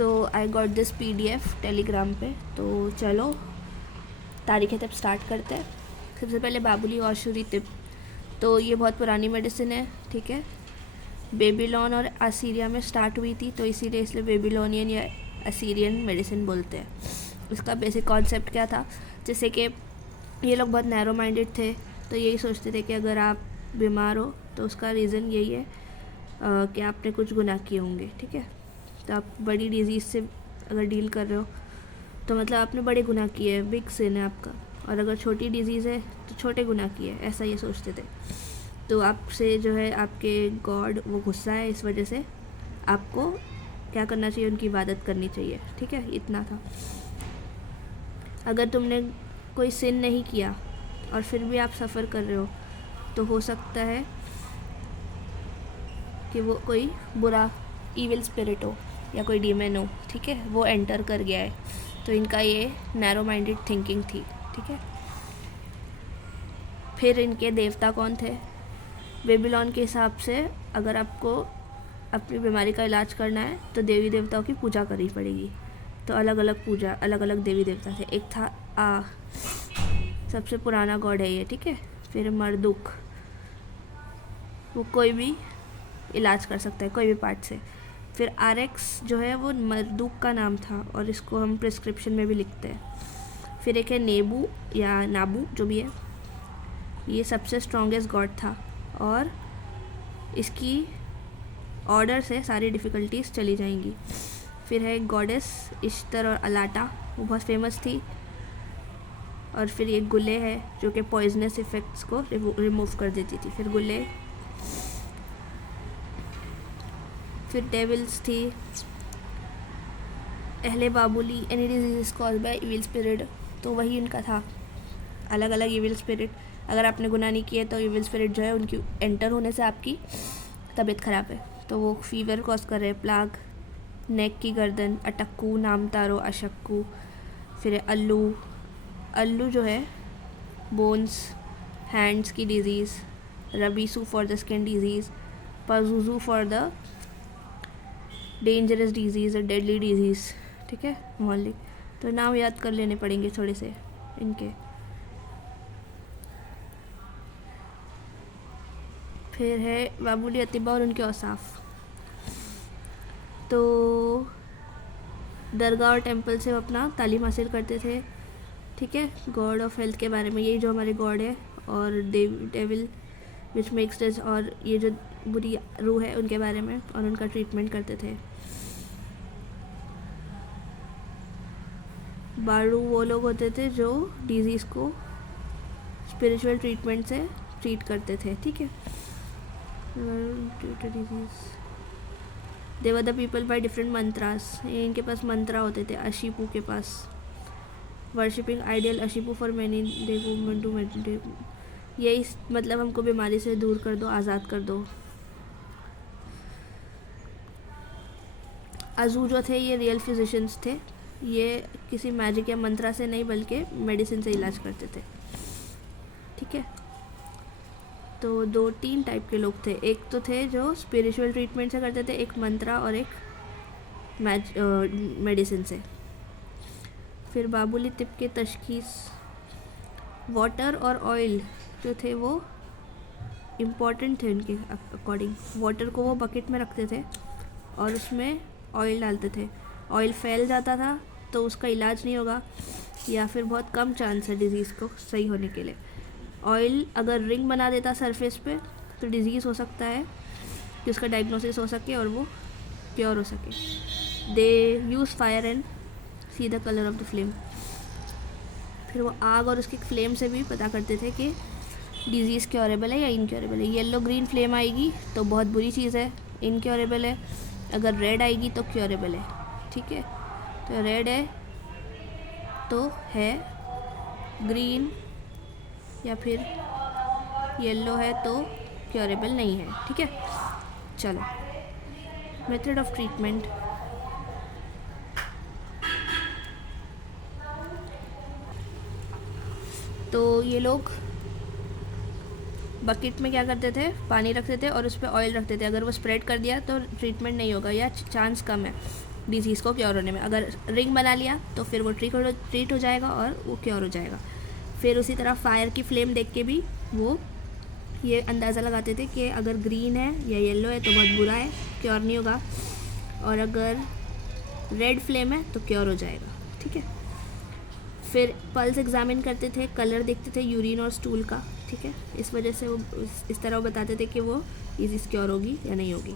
So I got this PDF Telegram पे। तो चलो तारीख़ तब स्टार्ट करते हैं। सबसे पहले बाबुली औषधि तिप। तो ये बहुत पुरानी मेडिसिन है, ठीक है। बेबीलोन और असीरिया में स्टार्ट हुई थी, तो इसीलिए इसलिए बेबीलोनियन या असीरियन मेडिसिन बोलते हैं। इसका बेसिक कॉन्सेप्ट क्या था, जैसे कि ये लोग बहुत नैरो माइंडेड थे, तो यही सोचते थे कि अगर आप बीमार हो तो उसका रीज़न यही है कि आपने कुछ गुनाह किए होंगे, ठीक है। तो आप बड़ी डिजीज़ से अगर डील कर रहे हो तो मतलब आपने बड़े गुनाह किए हैं, बिग सिन है आपका। और अगर छोटी डिजीज़ है तो छोटे गुनाह किए, ऐसा ये सोचते थे। तो आपसे जो है आपके गॉड वो गुस्सा है, इस वजह से आपको क्या करना चाहिए, उनकी इबादत करनी चाहिए, ठीक है। इतना था। अगर तुमने कोई सिन नहीं किया और फिर भी आप सफ़र कर रहे हो तो हो सकता है कि वो कोई बुरा ईविल स्पिरिट हो या कोई डीमन हो, ठीक है, वो एंटर कर गया है। तो इनका ये नैरो माइंडेड थिंकिंग थी, ठीक है। फिर इनके देवता कौन थे? बेबीलोन के हिसाब से अगर आपको अपनी बीमारी का इलाज करना है तो देवी देवताओं की पूजा करनी पड़ेगी। तो अलग अलग पूजा, अलग अलग देवी देवता थे। एक था सबसे पुराना गॉड है ये, ठीक है। फिर मर्दुक, वो कोई भी इलाज कर सकता है कोई भी पार्ट से। फिर RX जो है वो मर्दुक का नाम था और इसको हम प्रिस्क्रिप्शन में भी लिखते हैं। फिर एक है नेबू या नाबू, जो भी है, ये सबसे स्ट्रॉन्गेस्ट गॉड था और इसकी ऑर्डर से सारी डिफ़िकल्टीज चली जाएंगी। फिर है गॉडेस इश्तर और अलाटा, वो बहुत फेमस थी। और फिर ये गुले है जो कि पॉइजनस इफ़ेक्ट्स को रिमूव कर देती थी। फिर गुले, फिर डेविल्स थी। अहले Babuli, any disease caused by evil spirit, तो वही इनका था। अलग अलग इविल स्पिरिट, अगर आपने गुनाह नहीं किए तो इविल स्पिरिट जो है उनकी एंटर होने से आपकी तबीयत ख़राब है। तो वो फीवर कॉज कर रहे, प्लाग, नेक की गर्दन, अटक्कू, नामतारो, अशक्कू। फिर अल्लू, अल्लू जो है बोन्स, हैंड्स की disease, Rabisu for the skin disease, Pazuzu for the dangerous disease और डेडली डिजीज़, ठीक है। मौलिक तो नाम याद कर लेने पड़ेंगे थोड़े से इनके। फिर है बाबुली अतिबा और उनके औसाफ। तो दरगाह और टेंपल से वो अपना तालीम हासिल करते थे, ठीक है। गॉड ऑफ हेल्थ के बारे में, यही जो हमारे गॉड है, और डेविल विच मेक्स दिस, और ये जो बुरी रूह है उनके बारे में, और उनका ट्रीटमेंट करते थे। बारू वो लोग होते थे जो डिजीज़ को स्पिरिचुअल ट्रीटमेंट से ट्रीट करते थे, ठीक है। They were the people by different mantras, इनके पास मंत्रा होते थे। अशीपू के पास, worshipping ideal Ashipu for many day to meditate, यही मतलब हमको बीमारी से दूर कर दो, आज़ाद कर दो। अजू जो थे ये रियल फिजिशियंस थे, ये किसी मैजिक या मंत्रा से नहीं बल्कि मेडिसिन से इलाज करते थे, ठीक है। तो 2-3 टाइप के लोग थे। एक तो थे जो स्पिरिचुअल ट्रीटमेंट से करते थे, एक मंत्रा और एक मेडिसिन से। फिर बाबुली तिप के तशखीस, वाटर और ऑयल जो थे वो इम्पॉर्टेंट थे उनके अकॉर्डिंग। वाटर को वो बकेट में रखते थे और उसमें ऑयल डालते थे। ऑयल फैल जाता था तो उसका इलाज नहीं होगा, या फिर बहुत कम चांस है डिज़ीज़ को सही होने के लिए। ऑयल अगर रिंग बना देता सरफेस पे तो डिज़ीज़ हो सकता है कि उसका डायग्नोसिस हो सके और वो क्योर हो सके। They use fire and see the colour of the flame, फिर वो आग और उसके फ्लेम से भी पता करते थे कि डिज़ीज़ क्योरेबल है या इनक्योरेबल है। येलो ग्रीन फ्लेम आएगी तो बहुत बुरी चीज़ है, इनक्योरेबल है। अगर रेड आएगी तो क्योरेबल है, ठीक है। तो रेड है तो है, ग्रीन या फिर येलो है तो क्योरेबल नहीं है, ठीक है। चलो, मेथड ऑफ ट्रीटमेंट। तो ये लोग बकेट में क्या करते थे, पानी रखते थे और उस पर ऑयल रखते थे। अगर वो स्प्रेड कर दिया तो ट्रीटमेंट नहीं होगा या चांस कम है। डिजीज़ को क्योर होने में। अगर रिंग बना लिया तो फिर वो ट्रीट हो जाएगा और वो क्योर हो जाएगा। फिर उसी तरह फायर की फ्लेम देख के भी वो ये अंदाज़ा लगाते थे कि अगर ग्रीन है या येलो है तो बहुत बुरा है, क्योर नहीं होगा, और अगर रेड फ्लेम है तो क्योर हो जाएगा। ठीक है। फिर पल्स एग्जामिन करते थे, कलर देखते थे यूरिन और स्टूल का। ठीक है। इस वजह से वो इस तरह वो बताते थे कि वो डिजीज़ क्योर होगी या नहीं होगी।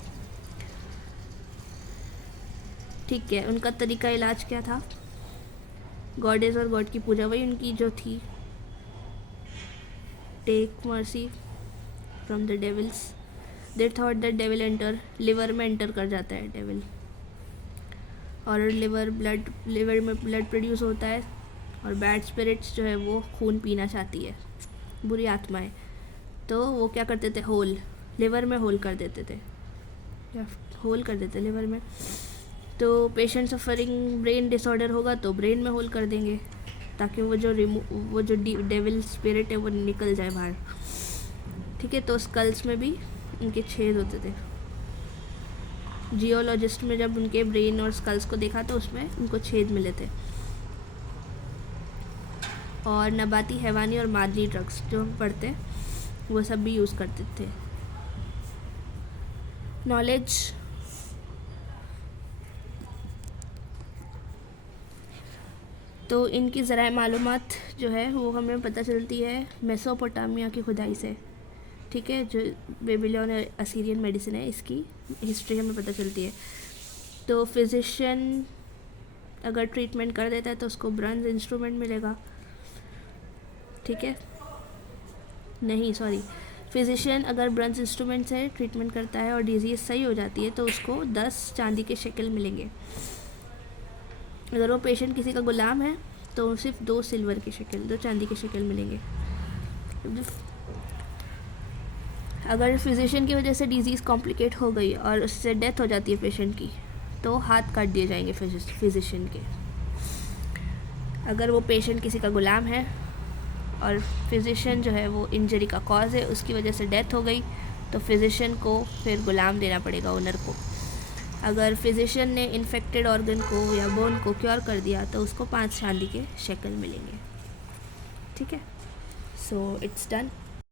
ठीक है। उनका तरीका इलाज क्या था? गॉडेस और गॉड की पूजा, वही उनकी जो थी, take mercy from the devils. They thought that devil enter, liver में एंटर कर जाता है डेविल, और लिवर में ब्लड प्रोड्यूस होता है, और बैड स्पिरिट्स जो है वो खून पीना चाहती है, बुरी आत्माएं। तो वो क्या करते थे, लिवर में होल कर देते थे, या होल कर देते लिवर में। तो पेशेंट सफरिंग ब्रेन डिसऑर्डर होगा तो ब्रेन में होल कर देंगे, ताकि वो जो डेविल स्पिरिट है वो निकल जाए बाहर। ठीक है। तो स्कल्स में भी उनके छेद होते थे। जियोलॉजिस्ट में जब उनके ब्रेन और स्कल्स को देखा तो उसमें उनको छेद मिले थे। और नबाती, हैवानी और मादनी ड्रग्स जो हम पढ़ते हैं वो सब भी यूज़ करते थे। नॉलेज, तो इनकी ज़राए मालूमात जो है वो हमें पता चलती है मेसोपोटामिया की खुदाई से। ठीक है। जो बेबीलोन और असीरियन मेडिसिन है, इसकी हिस्ट्री हमें पता चलती है। तो फिजिशियन अगर ट्रीटमेंट कर देता है तो उसको ब्रॉन्ज इंस्ट्रूमेंट मिलेगा। ठीक है। नहीं, सॉरी, फिजिशियन अगर ब्रॉन्ज इंस्ट्रूमेंट से ट्रीटमेंट करता है और डिजीज़ सही हो जाती है तो उसको 10 चांदी के शेकल मिलेंगे। अगर वो पेशेंट किसी का गुलाम है तो सिर्फ 2 सिल्वर के शेकल, 2 चांदी के शेकल मिलेंगे। अगर फिजिशियन की वजह से डिजीज़ कॉम्प्लिकेट हो गई और उससे डेथ हो जाती है पेशेंट की, तो हाथ काट दिए जाएंगे फिजिशियन के। अगर वो पेशेंट किसी का गुलाम है और फिजिशियन जो है वो इंजरी का कॉज है, उसकी वजह से डेथ हो गई, तो फिजिशियन को फिर गुलाम देना पड़ेगा ओनर को। अगर फिजिशियन ने इन्फेक्टेड ऑर्गन को या बोन को क्योर कर दिया तो उसको 5 चांदी के शेकल मिलेंगे। ठीक है। So it's done.